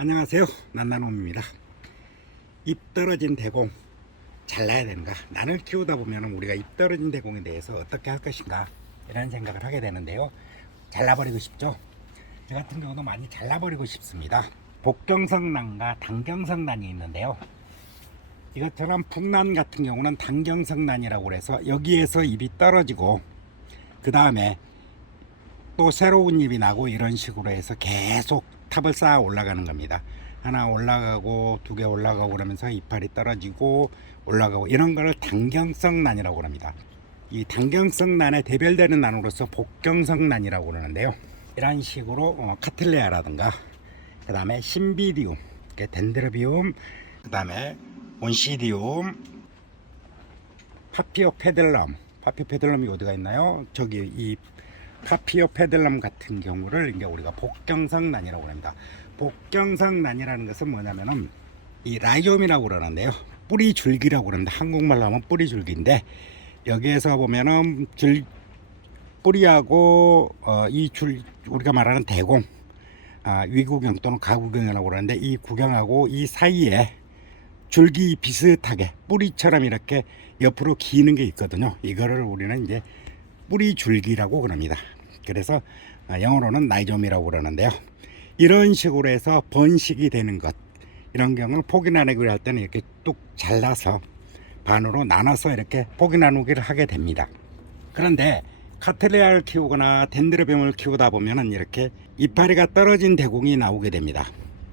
안녕하세요. 난나놈입니다. 잎 떨어진 대공 잘라야 되는가? 난을 키우다 보면 우리가 잎 떨어진 대공에 대해서 어떻게 할 것인가 이런 생각을 하게 되는데요. 잘라버리고 싶죠? 저 같은 경우도 많이 잘라버리고 싶습니다. 복경성난과 단경성난이 있는데요. 이것처럼 북난 같은 경우는 단경성난이라고 해서 여기에서 잎이 떨어지고 그 다음에 또 새로운 잎이 나고 이런 식으로 해서 계속 탑을 쌓아 올라가는 겁니다. 하나 올라가고 두 개 올라가고 그러면서 이파리 떨어지고 올라가고 이런 거를 단경성난이라고 합니다. 이 단경성난에 대별되는 난으로서 복경성난이라고 그러는데요. 이런 식으로 카틀레아라든가 그 다음에 신비디움, 덴드로비움, 그 다음에 온시디움, 파피오페들럼이 어디가 있나요? 저기 이 파피오페들럼 같은 경우를 이제 우리가 복경성난이라고 합니다. 복경성난이라는 것은 뭐냐면은 이 라이쫌이라고 그러는데요. 뿌리 줄기라고 그러는데 한국말로 하면 뿌리 줄기인데 여기에서 보면은 뿌리하고 이 줄 우리가 말하는 대공 위구경 또는 가구경이라고 그러는데 이 구경하고 이 사이에 줄기 비슷하게 뿌리처럼 이렇게 옆으로 기는 게 있거든요. 이거를 우리는 이제 뿌리 줄기라고 그럽니다. 그래서 영어로는 라이쫌이라고 그러는데요. 이런 식으로 해서 번식이 되는 것, 이런 경우는 포기 나누기를 할 때는 이렇게 뚝 잘라서 반으로 나눠서 이렇게 포기 나누기를 하게 됩니다. 그런데 카틀레아를 키우거나 덴드로비움을 키우다 보면은 이렇게 이파리가 떨어진 대공이 나오게 됩니다.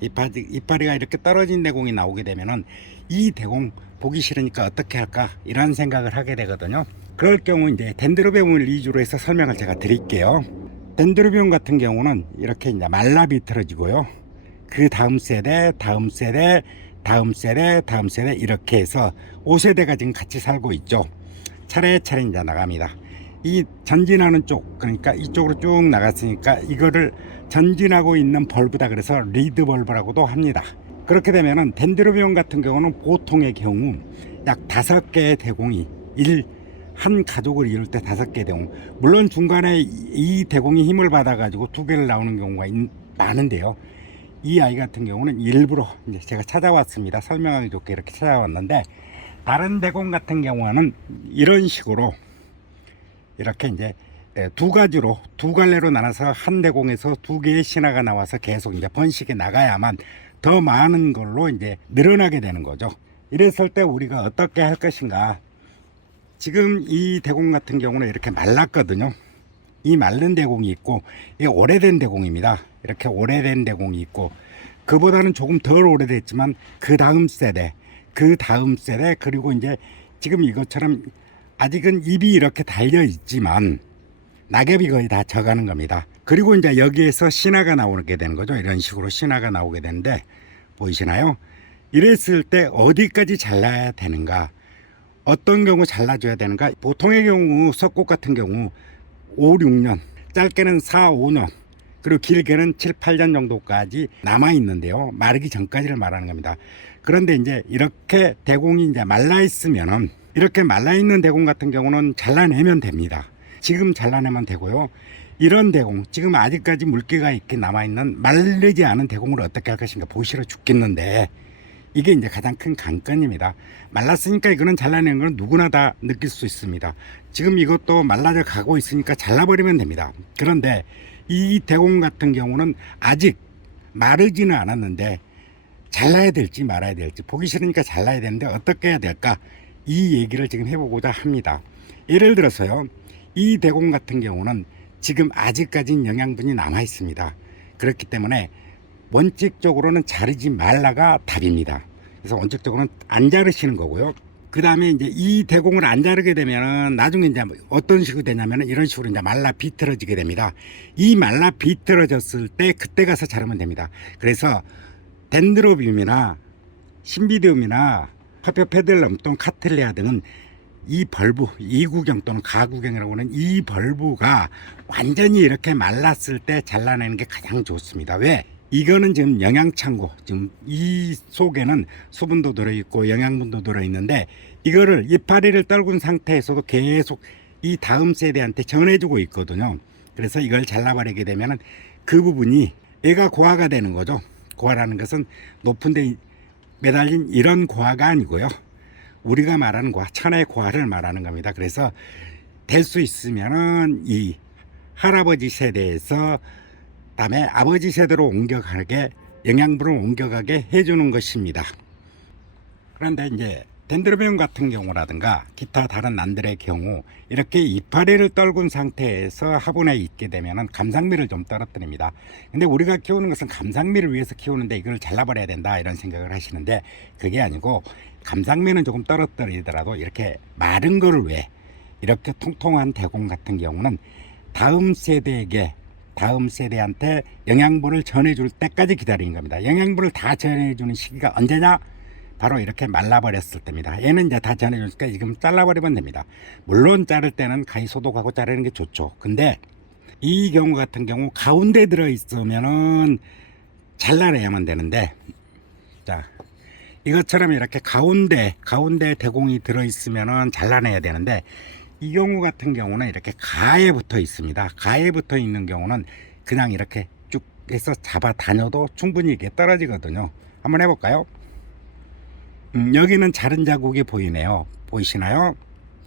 이파리가 이렇게 떨어진 대공이 나오게 되면은 이 대공 보기 싫으니까 어떻게 할까 이런 생각을 하게 되거든요. 그럴 경우 이제 덴드로비움을 위주로 해서 설명을 제가 드릴게요. 덴드로비움 같은 경우는 이렇게 이제 말라 비틀어지고요. 그 다음 세대, 다음 세대, 다음 세대, 다음 세대 이렇게 해서 5세대가 지금 같이 살고 있죠. 차례차례 이제 나갑니다. 이 전진하는 쪽, 그러니까 이쪽으로 쭉 나갔으니까 이거를 전진하고 있는 벌브다 그래서 리드 벌브라고도 합니다. 그렇게 되면은 덴드로비움 같은 경우는 보통의 경우 약 5개의 대공이 한 가족을 이룰 때 5개의 대공, 물론 중간에 이 대공이 힘을 받아 가지고 2개를 나오는 경우가 많은데요. 이 아이 같은 경우는 일부러 이제 제가 찾아왔습니다. 설명하기 좋게 이렇게 찾아왔는데 다른 대공 같은 경우는 이런 식으로 이렇게 이제 두 갈래로 나눠서 한 대공에서 2개의 신화가 나와서 계속 이제 번식해 나가야만 더 많은 걸로 이제 늘어나게 되는 거죠. 이랬을 때 우리가 어떻게 할 것인가? 지금 이 대공 같은 경우는 이렇게 말랐거든요. 이 마른 대공이 있고 이 오래된 대공입니다. 이렇게 오래된 대공이 있고 그보다는 조금 덜 오래됐지만 그 다음 세대 그리고 이제 지금 이것처럼 아직은 잎이 이렇게 달려 있지만 낙엽이 거의 다 져가는 겁니다. 그리고 이제 여기에서 신화가 나오게 되는 거죠. 이런 식으로 신화가 나오게 되는데 보이시나요? 이랬을 때 어디까지 잘라야 되는가? 어떤 경우 잘라줘야 되는가? 보통의 경우 석곡 같은 경우 5, 6년, 짧게는 4, 5년, 그리고 길게는 7, 8년 정도까지 남아 있는데요. 마르기 전까지를 말하는 겁니다. 그런데 이제 이렇게 대공이 이제 말라 있으면은 이렇게 말라 있는 대공 같은 경우는 잘라내면 됩니다. 지금 잘라내면 되고요. 이런 대공, 지금 아직까지 물기가 있게 남아있는 마르지 않은 대공을 어떻게 할 것인가 보기 싫어 죽겠는데 이게 이제 가장 큰 관건입니다. 말랐으니까 이거는 잘라내는 건 누구나 다 느낄 수 있습니다. 지금 이것도 말라져 가고 있으니까 잘라버리면 됩니다. 그런데 이 대공 같은 경우는 아직 마르지는 않았는데 잘라야 될지 말아야 될지 보기 싫으니까 잘라야 되는데 어떻게 해야 될까? 이 얘기를 지금 해보고자 합니다. 예를 들어서요. 이 대공 같은 경우는 지금 아직까지는 영양분이 남아 있습니다. 그렇기 때문에 원칙적으로는 자르지 말라가 답입니다. 그래서 원칙적으로는 안 자르시는 거고요. 그 다음에 이제 이 대공을 안 자르게 되면은 나중에 이제 어떤 식으로 되냐면은 이런 식으로 이제 말라 비틀어지게 됩니다. 이 말라 비틀어졌을 때 그때 가서 자르면 됩니다. 그래서 덴드로비움이나 신비디움이나 파피오페들럼 또는 카틀레아 등은 이 벌브, 이구경 또는 가구경이라고 하는 이 벌브가 완전히 이렇게 말랐을 때 잘라내는 게 가장 좋습니다. 왜? 이거는 지금 영양창고, 지금 이 속에는 수분도 들어있고 영양분도 들어있는데 이거를 이파리를 떨군 상태에서도 계속 이 다음 세대한테 전해주고 있거든요. 그래서 이걸 잘라버리게 되면은 그 부분이 얘가 고화가 되는 거죠. 고아라는 것은 높은 데 매달린 이런 고아가 아니고요. 우리가 말하는 고아, 천의 고아를 말하는 겁니다. 그래서 될 수 있으면은 이 할아버지 세대에서 다음에 아버지 세대로 옮겨가게 영양분을 옮겨가게 해주는 것입니다. 그런데 이제 덴드로비움 같은 경우라든가 기타 다른 난들의 경우 이렇게 이파리를 떨군 상태에서 화분에 있게 되면은 감상미를 좀 떨어뜨립니다. 근데 우리가 키우는 것은 감상미를 위해서 키우는데 이걸 잘라버려야 된다 이런 생각을 하시는데 그게 아니고 감상미는 조금 떨어뜨리더라도 이렇게 마른 거를 왜 이렇게 통통한 대공 같은 경우는 다음 세대한테 영양분을 전해줄 때까지 기다리는 겁니다. 영양분을 다 전해주는 시기가 언제냐? 바로 이렇게 말라버렸을 때입니다. 얘는 이제 다 전해주니까 지금 잘라버리면 됩니다. 물론 자를 때는 가위 소독하고 자르는 게 좋죠. 근데 이 경우 같은 경우 가운데 들어있으면은 잘라내야만 되는데, 자 이것처럼 이렇게 가운데 대공이 들어있으면은 잘라내야 되는데 이 경우 같은 경우는 이렇게 가에 붙어 있습니다. 가에 붙어 있는 경우는 그냥 이렇게 쭉 해서 잡아 다녀도 충분히 이게 떨어지거든요. 한번 해볼까요? 여기는 자른 자국이 보이네요. 보이시나요?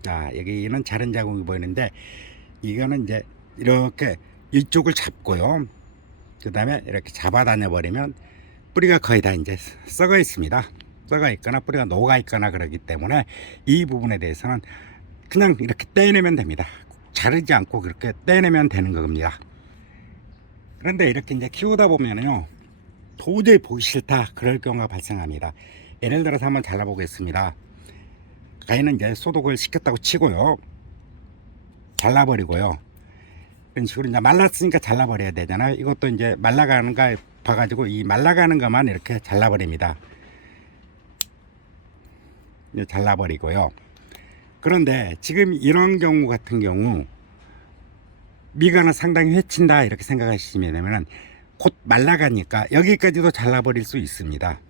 자, 여기는 자른 자국이 보이는데 이거는 이제 이렇게 이쪽을 잡고요. 그 다음에 이렇게 잡아 다녀 버리면 뿌리가 거의 다 이제 썩어 있습니다. 썩어 있거나 뿌리가 녹아 있거나 그러기 때문에 이 부분에 대해서는 그냥 이렇게 떼내면 됩니다. 자르지 않고 그렇게 떼내면 되는 겁니다. 그런데 이렇게 이제 키우다 보면요, 도저히 보기 싫다 그럴 경우가 발생합니다. 예를 들어서 한번 잘라보겠습니다. 가위는 이제 소독을 시켰다고 치고요, 잘라버리고요. 이런 식으로 이제 말랐으니까 잘라버려야 되잖아요. 이것도 이제 말라가는 거 봐가지고 이 말라가는 것만 이렇게 잘라버립니다. 이제 잘라버리고요. 그런데 지금 이런 경우 같은 경우 미간을 상당히 회친다 이렇게 생각하시면 곧 말라가니까 여기까지도 잘라버릴 수 있습니다.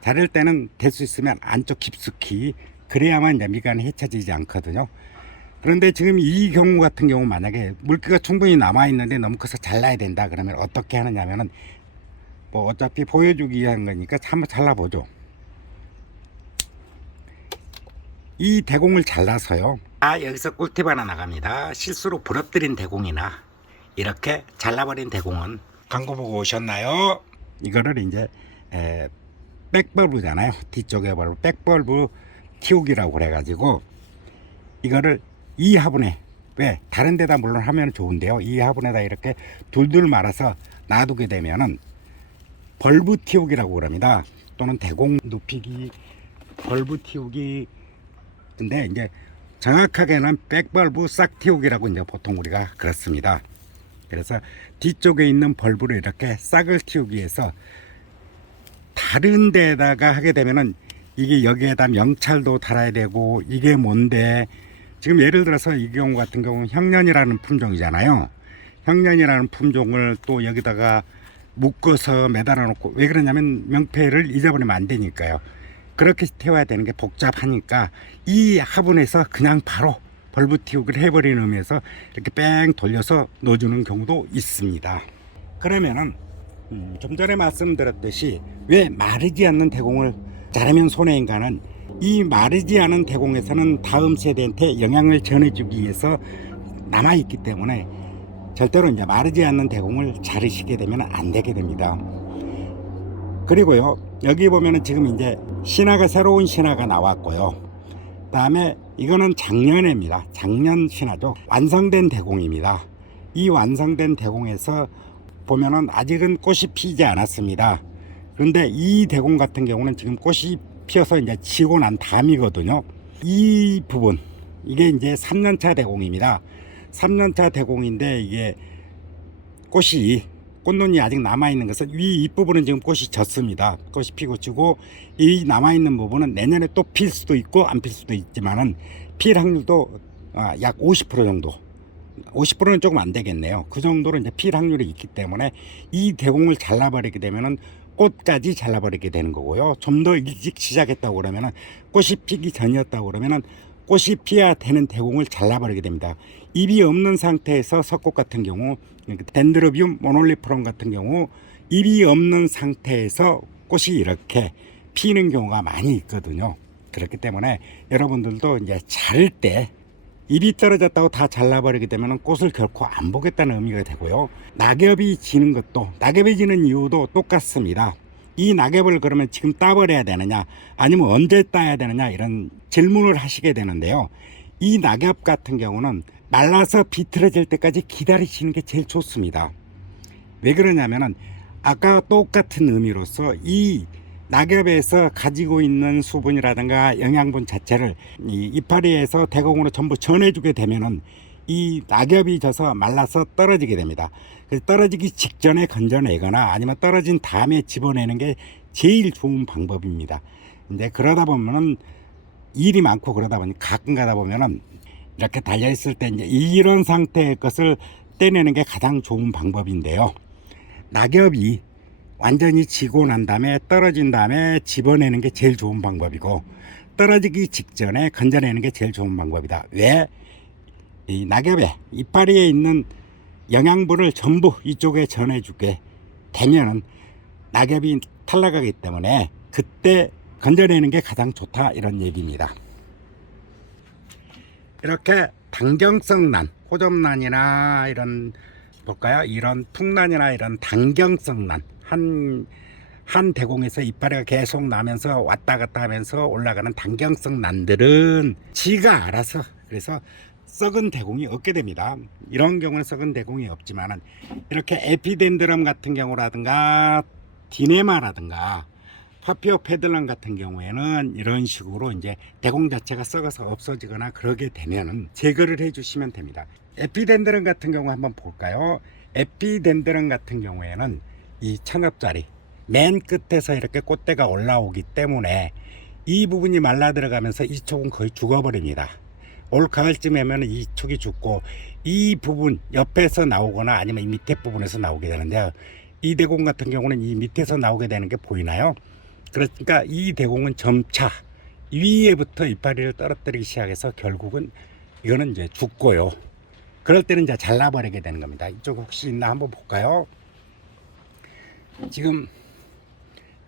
자를 때는 될 수 있으면 안쪽 깊숙이, 그래야만 이제 미간이 헤쳐지지 않거든요. 그런데 지금 이 경우 같은 경우 만약에 물기가 충분히 남아 있는데 너무 커서 잘라야 된다 그러면 어떻게 하느냐면은 뭐 어차피 보여주기 위한 거니까 한번 잘라보죠. 이 대공을 잘라서요, 여기서 꿀팁 하나 나갑니다. 실수로 부러뜨린 대공이나 이렇게 잘라버린 대공은 광고 보고 오셨나요? 이거를 이제 백벌브잖아요. 뒤쪽에 바로 백벌브 키우기라고 그래가지고 이거를 이 화분에, 왜 다른 데다 물론 하면 좋은데요, 이 화분에다 이렇게 둘둘 말아서 놔두게 되면은 벌브 틔우기라고 그럽니다. 또는 대공 눕히기, 벌브 틔우기. 근데 이제 정확하게는 백벌브 싹 틔우기라고 이제 보통 우리가 그렇습니다. 그래서 뒤쪽에 있는 벌브를 이렇게 싹을 틔우기 위해서 다른 데다가 하게 되면은 이게 여기에다 명찰도 달아야 되고, 이게 뭔데, 지금 예를 들어서 이 경우 같은 경우는 형년이라는 품종이잖아요. 형년이라는 품종을 또 여기다가 묶어서 매달아 놓고, 왜 그러냐면 명패를 잊어버리면 안 되니까요. 그렇게 태워야 되는 게 복잡하니까 이 화분에서 그냥 바로 벌브 틔우기를 해버리는 의미에서 이렇게 뺑 돌려서 넣어주는 경우도 있습니다. 그러면은 좀 전에 말씀드렸듯이 왜 마르지 않는 대공을 자르면 손해인가는, 이 마르지 않은 대공에서는 다음 세대한테 영양을 전해주기 위해서 남아있기 때문에 절대로 이제 마르지 않는 대공을 자르시게 되면 안 되게 됩니다. 그리고요, 여기 보면은 지금 이제 신화가, 새로운 신화가 나왔고요. 다음에 이거는 작년입니다. 작년 신화죠. 완성된 대공입니다. 이 완성된 대공에서 보면은 아직은 꽃이 피지 않았습니다. 그런데 이 대공 같은 경우는 지금 꽃이 피어서 이제 지고 난 다음이거든요. 이 부분, 이게 이제 3년차 대공입니다. 3년차 대공인데 이게 꽃눈이 아직 남아있는 것은 위 윗부분은 지금 꽃이 졌습니다. 꽃이 피고 지고, 이 남아있는 부분은 내년에 또 필 수도 있고 안 필 수도 있지만은 필 확률도 약 50% 정도, 50%는 조금 안 되겠네요. 그 정도로 이제 필 확률이 있기 때문에 이 대공을 잘라버리게 되면은 꽃까지 잘라버리게 되는 거고요. 좀 더 일찍 시작했다고 그러면은, 꽃이 피기 전이었다고 그러면은 꽃이 피어야 되는 대공을 잘라버리게 됩니다. 잎이 없는 상태에서 석꽃 같은 경우, 덴드로비움 모놀리프럼 같은 경우 잎이 없는 상태에서 꽃이 이렇게 피는 경우가 많이 있거든요. 그렇기 때문에 여러분들도 이제 자를 때 잎이 떨어졌다고 다 잘라버리게 되면 꽃을 결코 안 보겠다는 의미가 되고요. 낙엽이 지는 것도, 낙엽이 지는 이유도 똑같습니다. 이 낙엽을 그러면 지금 따버려야 되느냐, 아니면 언제 따야 되느냐, 이런 질문을 하시게 되는데요. 이 낙엽 같은 경우는 말라서 비틀어질 때까지 기다리시는 게 제일 좋습니다. 왜 그러냐면은 아까 똑같은 의미로서 이 낙엽에서 가지고 있는 수분이라든가 영양분 자체를 이 이파리에서 대공으로 전부 전해주게 되면은 이 낙엽이 져서 말라서 떨어지게 됩니다. 그래서 떨어지기 직전에 건져내거나 아니면 떨어진 다음에 집어내는 게 제일 좋은 방법입니다. 근데 그러다 보면은 일이 많고 그러다 보니 가끔 가다 보면은 이렇게 달려 있을 때 이제 이런 상태의 것을 떼내는 게 가장 좋은 방법인데요. 낙엽이 완전히 지고 난 다음에 떨어진 다음에 집어내는 게 제일 좋은 방법이고, 떨어지기 직전에 건져내는 게 제일 좋은 방법이다. 왜? 이 낙엽에 이파리에 있는 영양분을 전부 이쪽에 전해주게 되면은 낙엽이 탈락하기 때문에 그때 건져내는 게 가장 좋다, 이런 얘기입니다. 이렇게 단경성 난, 호접난이나 이런 볼까요? 이런 풍난이나 이런 단경성 난, 한 대공에서 이파리가 계속 나면서 왔다 갔다 하면서 올라가는 단경성 난들은 지가 알아서 그래서 썩은 대공이 없게 됩니다. 이런 경우는 썩은 대공이 없지만은 이렇게 에피덴드럼 같은 경우라든가 디네마라든가 파피오페들럼 같은 경우에는 이런 식으로 이제 대공 자체가 썩어서 없어지거나 그러게 되면은 제거를 해 주시면 됩니다. 에피덴드럼 같은 경우 한번 볼까요? 에피덴드럼 같은 경우에는 이 천엽자리 맨 끝에서 이렇게 꽃대가 올라오기 때문에 이 부분이 말라 들어가면서 이 촉은 거의 죽어버립니다. 올 가을쯤에면 이 촉이 죽고 이 부분 옆에서 나오거나 아니면 이 밑에 부분에서 나오게 되는데요. 이 대공 같은 경우는 이 밑에서 나오게 되는 게 보이나요? 그러니까 이 대공은 점차 위에부터 이파리를 떨어뜨리기 시작해서 결국은 이거는 이제 죽고요. 그럴 때는 이제 잘라버리게 되는 겁니다. 이쪽 혹시 있나 한번 볼까요? 지금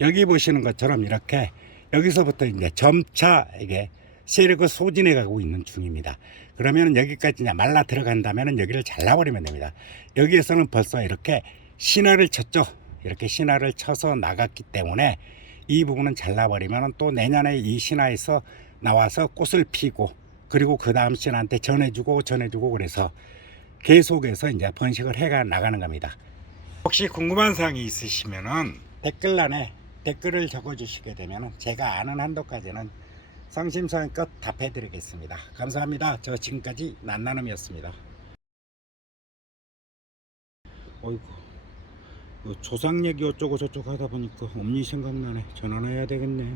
여기 보시는 것처럼 이렇게 여기서부터 이제 점차 이게 세력을 소진해 가고 있는 중입니다. 그러면 여기까지 말라 들어간다면 여기를 잘라버리면 됩니다. 여기에서는 벌써 이렇게 신화를 쳤죠. 이렇게 신화를 쳐서 나갔기 때문에 이 부분은 잘라버리면 또 내년에 이 신화에서 나와서 꽃을 피고 그리고 그 다음 신화한테 전해주고 그래서 계속해서 이제 번식을 해가 나가는 겁니다. 혹시 궁금한 사항이 있으시면은 댓글란에 댓글을 적어 주시게 되면 제가 아는 한도까지는 성심성의껏 답해 드리겠습니다. 감사합니다. 저 지금까지 난나눔이었습니다. 어이구, 조상 얘기 어쩌고 저쩌고 하다 보니까 엄니 생각나네. 전화나 해야 되겠네.